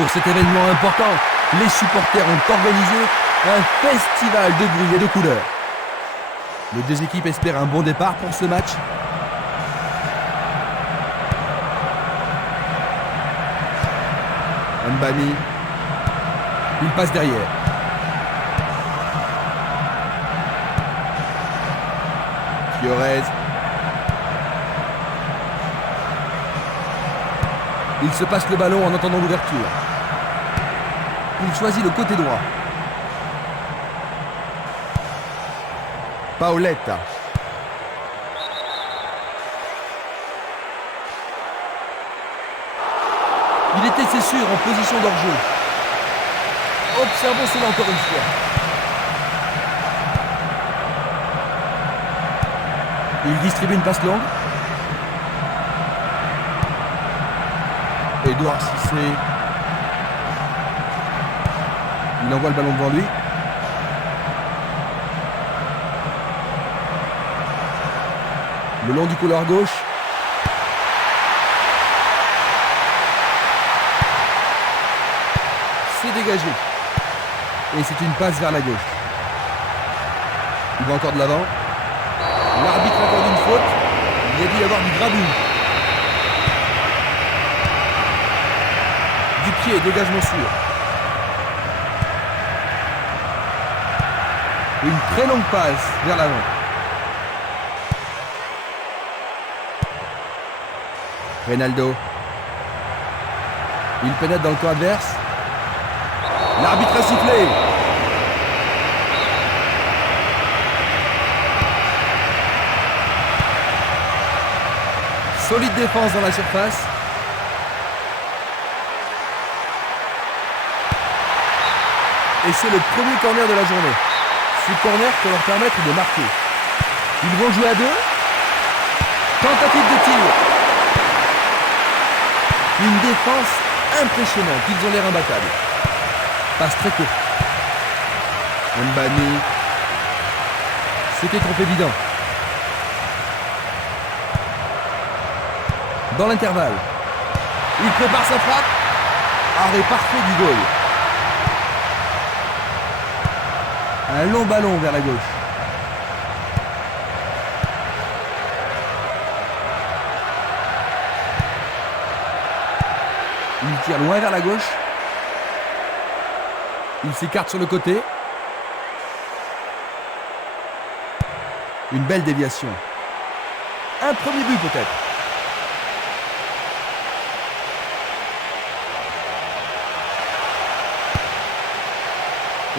Pour cet événement important, les supporters ont organisé un festival de bruit et de couleurs. Les deux équipes espèrent un bon départ pour ce match. Mbami, il passe derrière. Fiorez. Il se passe le ballon en attendant l'ouverture. Il choisit le côté droit. Paoletta. Il était, c'est sûr, en position d'hors-jeu. Observons cela encore une fois. Il distribue une passe longue. Edouard Cissé. Il envoie le ballon devant lui. Le long du couloir gauche. C'est dégagé. Et c'est une passe vers la gauche. Il va encore de l'avant. L'arbitre accorde une faute. Il y a dû y avoir du grabouille. Du pied, dégagement sûr. Une très longue passe vers l'avant. Reynaldo. Il pénètre dans le camp adverse. L'arbitre a sifflé. Solide défense dans la surface. Et c'est le premier corner de la journée. Ce corner peut leur permettre de marquer. Ils vont jouer à deux. Tentative de tir. Une défense impressionnante. Ils ont l'air imbattables. Passe très court. Mbani. C'était trop évident. Dans l'intervalle. Il prépare sa frappe. Arrêt parfait du goal. Un long ballon vers la gauche. Il tire loin vers la gauche. Il s'écarte sur le côté. Une belle déviation. Un premier but peut-être.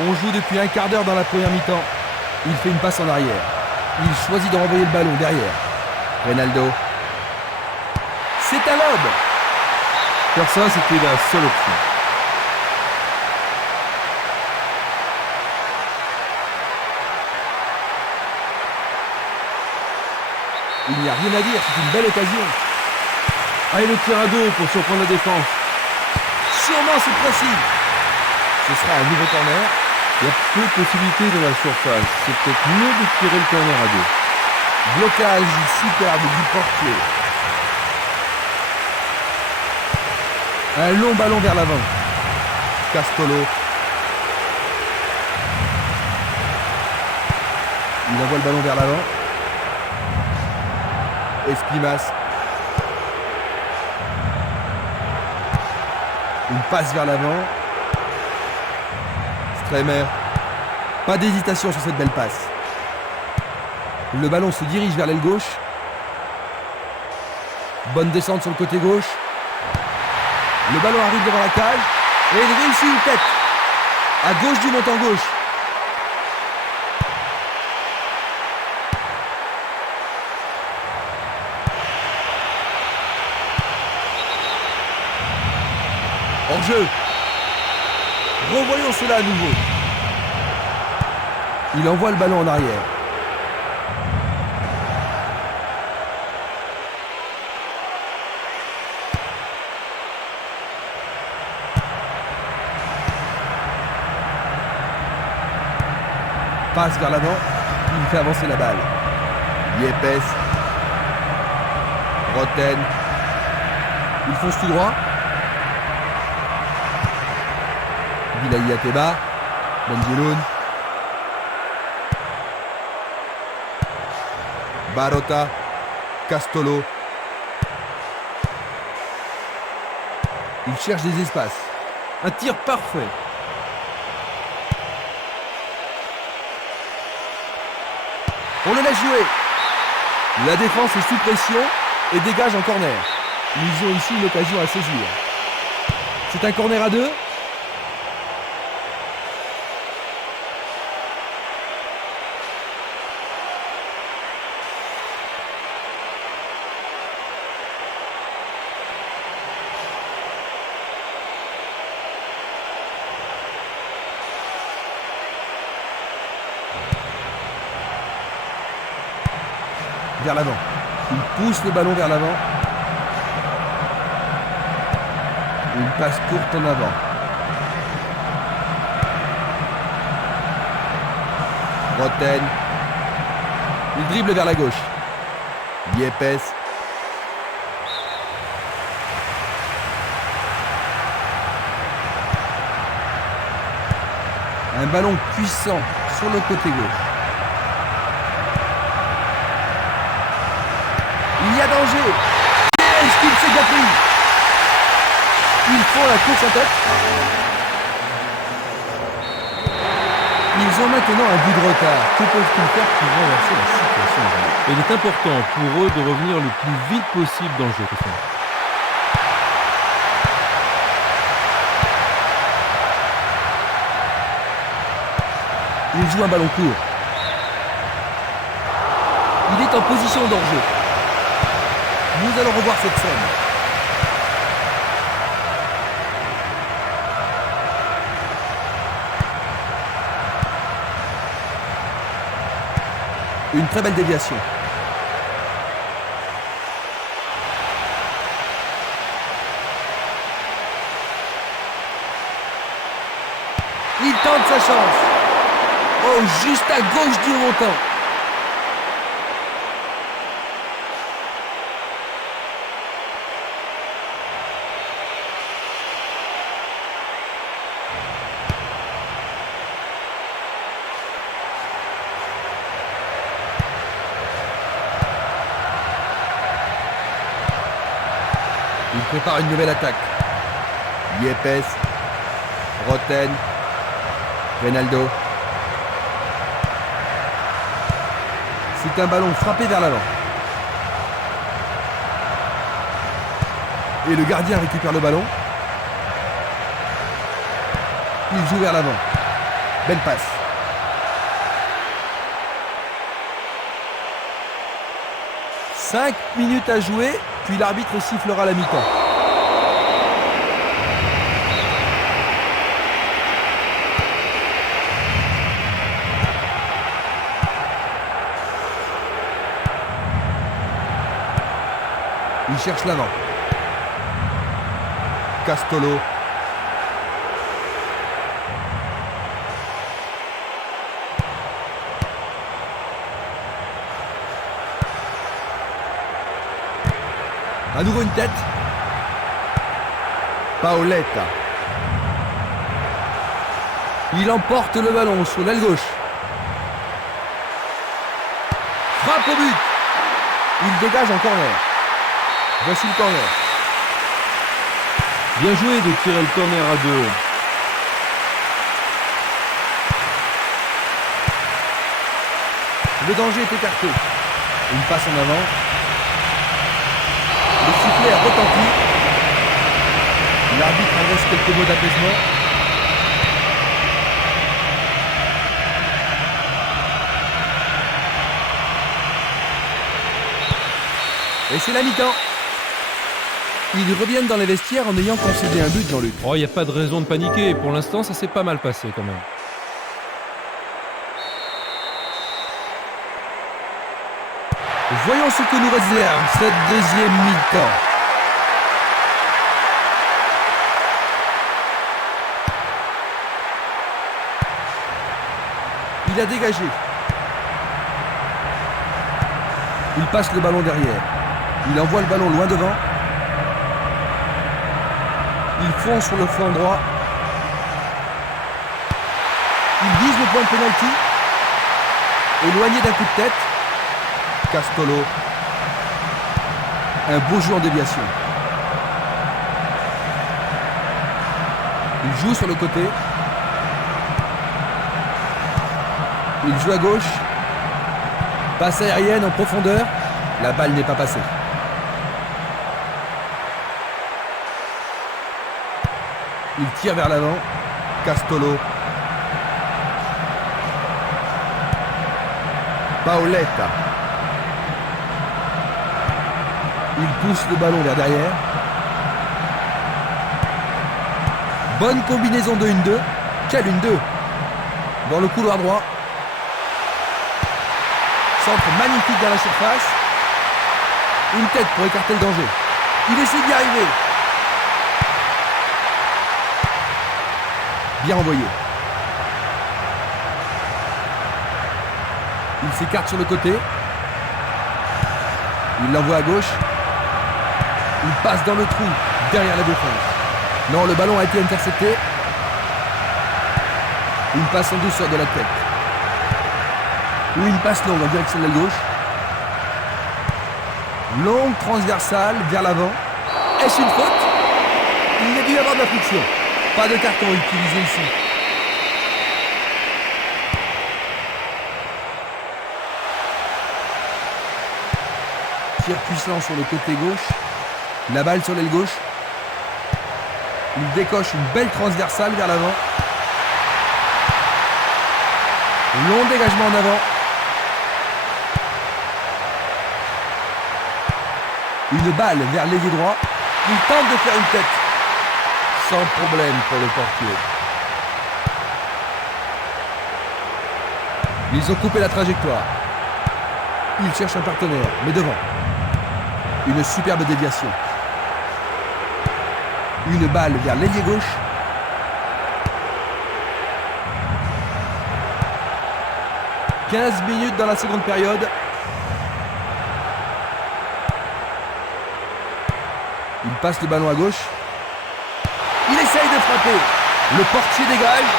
On joue depuis un quart d'heure dans la première mi-temps. Il fait une passe en arrière. Il choisit de renvoyer le ballon derrière. Reynaldo. C'est un lob. Faire ça, c'était la seule option. Il n'y a rien à dire, c'est une belle occasion. Ah, et le tir à dos pour surprendre la défense. Sûrement c'est précis. Ce sera un nouveau corner. Il y a peu de possibilités dans la surface. C'est peut-être mieux de tirer le corner à deux. Blocage superbe du portier. Un long ballon vers l'avant. Castolo. Il envoie le ballon vers l'avant. Esquimas. Une passe vers l'avant. Stremer. Pas d'hésitation sur cette belle passe. Le ballon se dirige vers l'aile gauche. Bonne descente sur le côté gauche. Le ballon arrive devant la cage. Et il réussit une tête. À gauche du montant gauche. Hors-jeu. Revoyons cela à nouveau. Il envoie le ballon en arrière. Passe vers l'avant. Il fait avancer la balle. Yepes. Roten. Il fonce tout droit. Vilaï Ateba. Benjeloun. Barota. Castolo. Il cherche des espaces. Un tir parfait. On le laisse jouer. La défense est sous pression et dégage en corner. Ils ont ici une occasion à saisir. C'est un corner à 2. Vers l'avant. Il pousse le ballon vers l'avant. Une passe courte en avant. Roten. Il dribble vers la gauche. Yepes. Un ballon puissant sur le côté gauche. Il y a danger. Est-ce qu'il s'est gâté? Ils font la course en tête. Ils ont maintenant un but de retard. Que peuvent-ils faire pour renverser la situation? Il est important pour eux de revenir le plus vite possible dans le jeu. Il joue un ballon court. Il est en position d'hors-jeu. Nous allons revoir cette scène. Une très belle déviation. Il tente sa chance. Oh, juste à gauche du montant. Il prépare une nouvelle attaque. Yepes. Roten. Reynaldo. C'est un ballon frappé vers l'avant. Et le gardien récupère le ballon. Il joue vers l'avant. Belle passe. « 5 minutes à jouer, puis l'arbitre sifflera la mi-temps. Il cherche l'avant. Castolo. À nouveau une tête. Paoletta. Il emporte le ballon sur l'aile gauche. Frappe au but. Il dégage en corner. Voici le corner. Bien joué de tirer le corner à 2. Le danger est écarté. Une passe en avant. Le sifflet a retenti. L'arbitre adresse quelques mots d'apaisement. Et c'est la mi-temps. Ils reviennent dans les vestiaires en ayant concédé un but, Jean-Luc. Oh, il n'y a pas de raison de paniquer. Pour l'instant, ça s'est pas mal passé quand même. Voyons ce que nous réserve cette deuxième mi-temps. Il a dégagé. Il passe le ballon derrière. Il envoie le ballon loin devant. Il fonce sur le flanc droit. vise le point de pénalty. Éloigné d'un coup de tête. Castolo. Un beau jeu en déviation. Il joue sur le côté. Il joue à gauche. Passe aérienne en profondeur. La balle n'est pas passée. Il tire vers l'avant. Castolo. Paoletta. Il pousse le ballon vers derrière. Bonne combinaison de 1-2. Quelle 1-2 dans le couloir droit. Centre magnifique dans la surface. Une tête pour écarter le danger. Il essaie d'y arriver. Bien envoyé. Il s'écarte sur le côté. Il l'envoie à gauche. Il passe dans le trou, derrière la défense. Non, le ballon a été intercepté. Une passe en douceur de la tête. Ou une passe longue en direction de la gauche. Longue transversale vers l'avant. Est-ce une faute? Il y a dû y avoir de la friction. Pas de carton utilisé ici. Tir puissant sur le côté gauche. La balle sur l'aile gauche. Il décoche une belle transversale vers l'avant. Long dégagement en avant. Une balle vers l'ailier droit. Il tente de faire une tête. Sans problème pour le portier. Ils ont coupé la trajectoire. Il cherche un partenaire, mais devant. Une superbe déviation. Une balle vers l'ailier gauche. « 15 minutes dans la seconde période. » Il passe le ballon à gauche. Il essaye de frapper. Le portier dégage.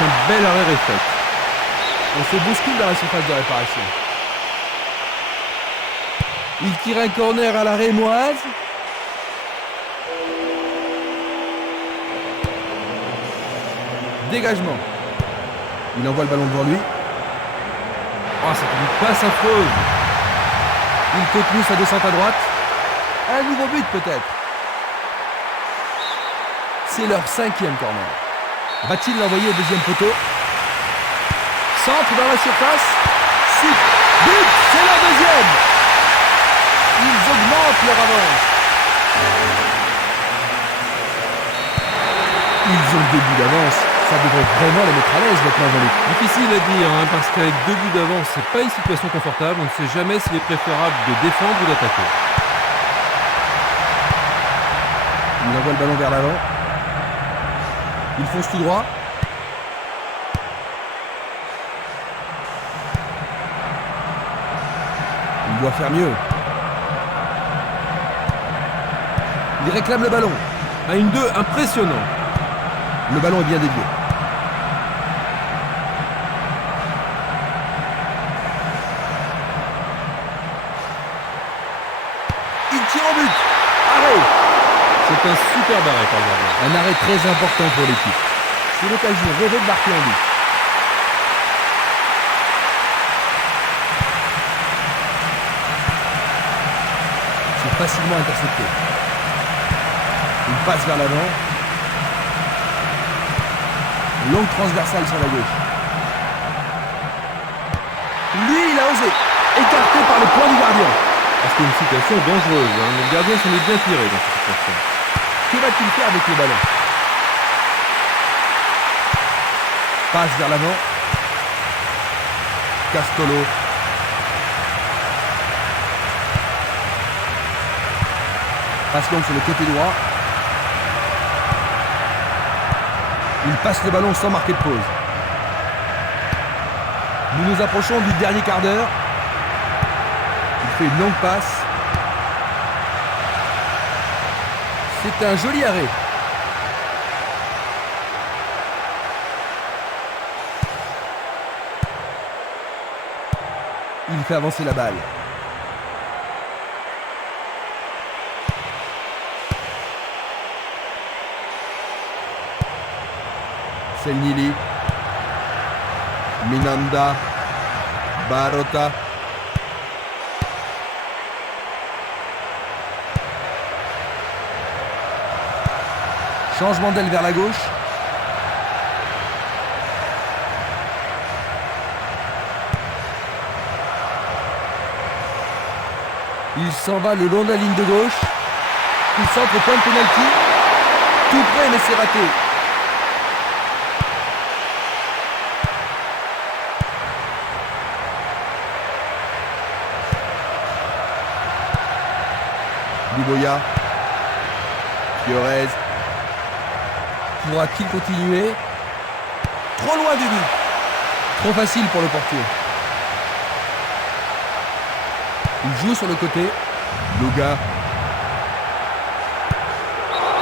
Un bel arrêt réflexe. On se bouscule dans la surface de réparation. Il tire un corner à la rémoise. Dégagement. Il envoie le ballon devant lui. Oh, c'est une passe affreuse. Il continue sa descente à droite. Un nouveau but peut-être. C'est leur 5e corner. Va-t-il l'envoyer au deuxième poteau? Centre dans la surface. But. C'est leur deuxième. Ils augmentent leur avance. Ils ont 2 buts d'avance. Ça devrait vraiment les mettre à l'aise maintenant, Jean-Luc. Difficile à dire, parce qu'avec 2 buts d'avance, c'est pas une situation confortable. On ne sait jamais s'il est préférable de défendre ou d'attaquer. Il envoie le ballon vers l'avant. Il fonce tout droit. Il doit faire mieux. Il réclame le ballon. À une 2 impressionnant. Le ballon est bien dévié. Il tire au but. Arrêt. C'est un superbe arrêt par le gardien. Un arrêt très important pour l'équipe. C'est l'occasion rêvée de marquer un but. C'est facilement intercepté. Il passe vers l'avant. Longue transversale sur la gauche. Lui, il a osé. Écarté par le poing du gardien. C'était une situation dangereuse, mais le gardien s'en est bien tiré dans cette situation. Que va-t-il faire avec le ballon? Passe vers l'avant. Castolo. Passe longue sur le côté droit. Il passe le ballon sans marquer de pause. Nous nous approchons du dernier quart d'heure. Il fait une longue passe. C'est un joli arrêt. Il fait avancer la balle. Selnili. Minanda. Barota. Changement d'aile vers la gauche. Il s'en va le long de la ligne de gauche. Il centre au point de pénalty. Tout près, mais c'est raté. Liboya. Fiorez. Pourra-t-il continuer? Trop loin du but. Trop facile pour le portier. Il joue sur le côté. Luga.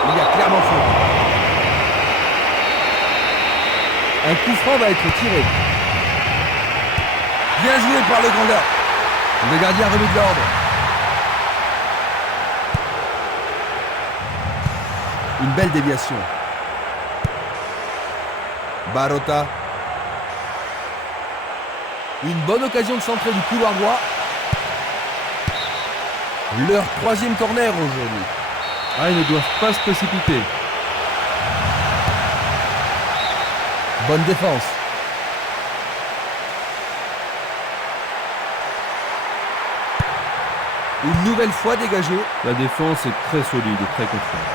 Il y a clairement faute. Un coup franc va être tiré. Bien joué par le grandeur. Le gardien remet de l'ordre. Une belle déviation. Barota. Une bonne occasion de centrer du couloir droit. Leur troisième corner aujourd'hui. Ah, ils ne doivent pas se précipiter. Bonne défense. Une nouvelle fois dégagée. La défense est très solide et très confiante.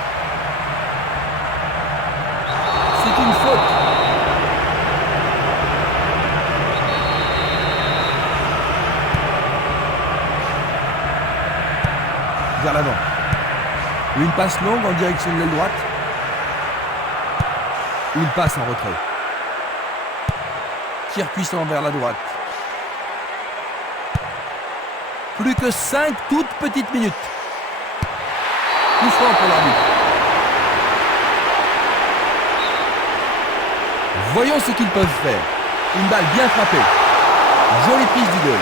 C'est une faute. Vers l'avant. Une passe longue en direction de l'aile droite. Une passe en retrait. Tir puissant vers la droite. Plus que 5 toutes petites minutes. Coup franc pour l'arbitre. Voyons ce qu'ils peuvent faire. Une balle bien frappée. Jolie prise du goal.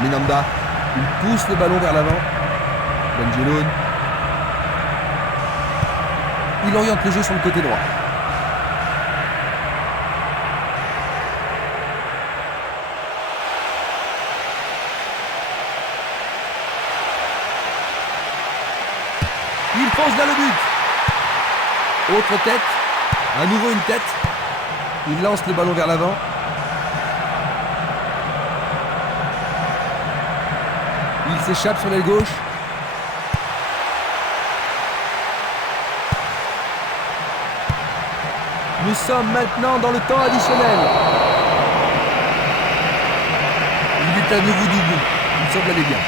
Minanda, il pousse le ballon vers l'avant. Benjeloun. Il oriente le jeu sur le côté droit. Il fonce vers le but. Autre tête. À nouveau une tête. Il lance le ballon vers l'avant. Il s'échappe sur l'aile gauche. Nous sommes maintenant dans le temps additionnel. Il est à nouveau du bout. Il semble aller bien.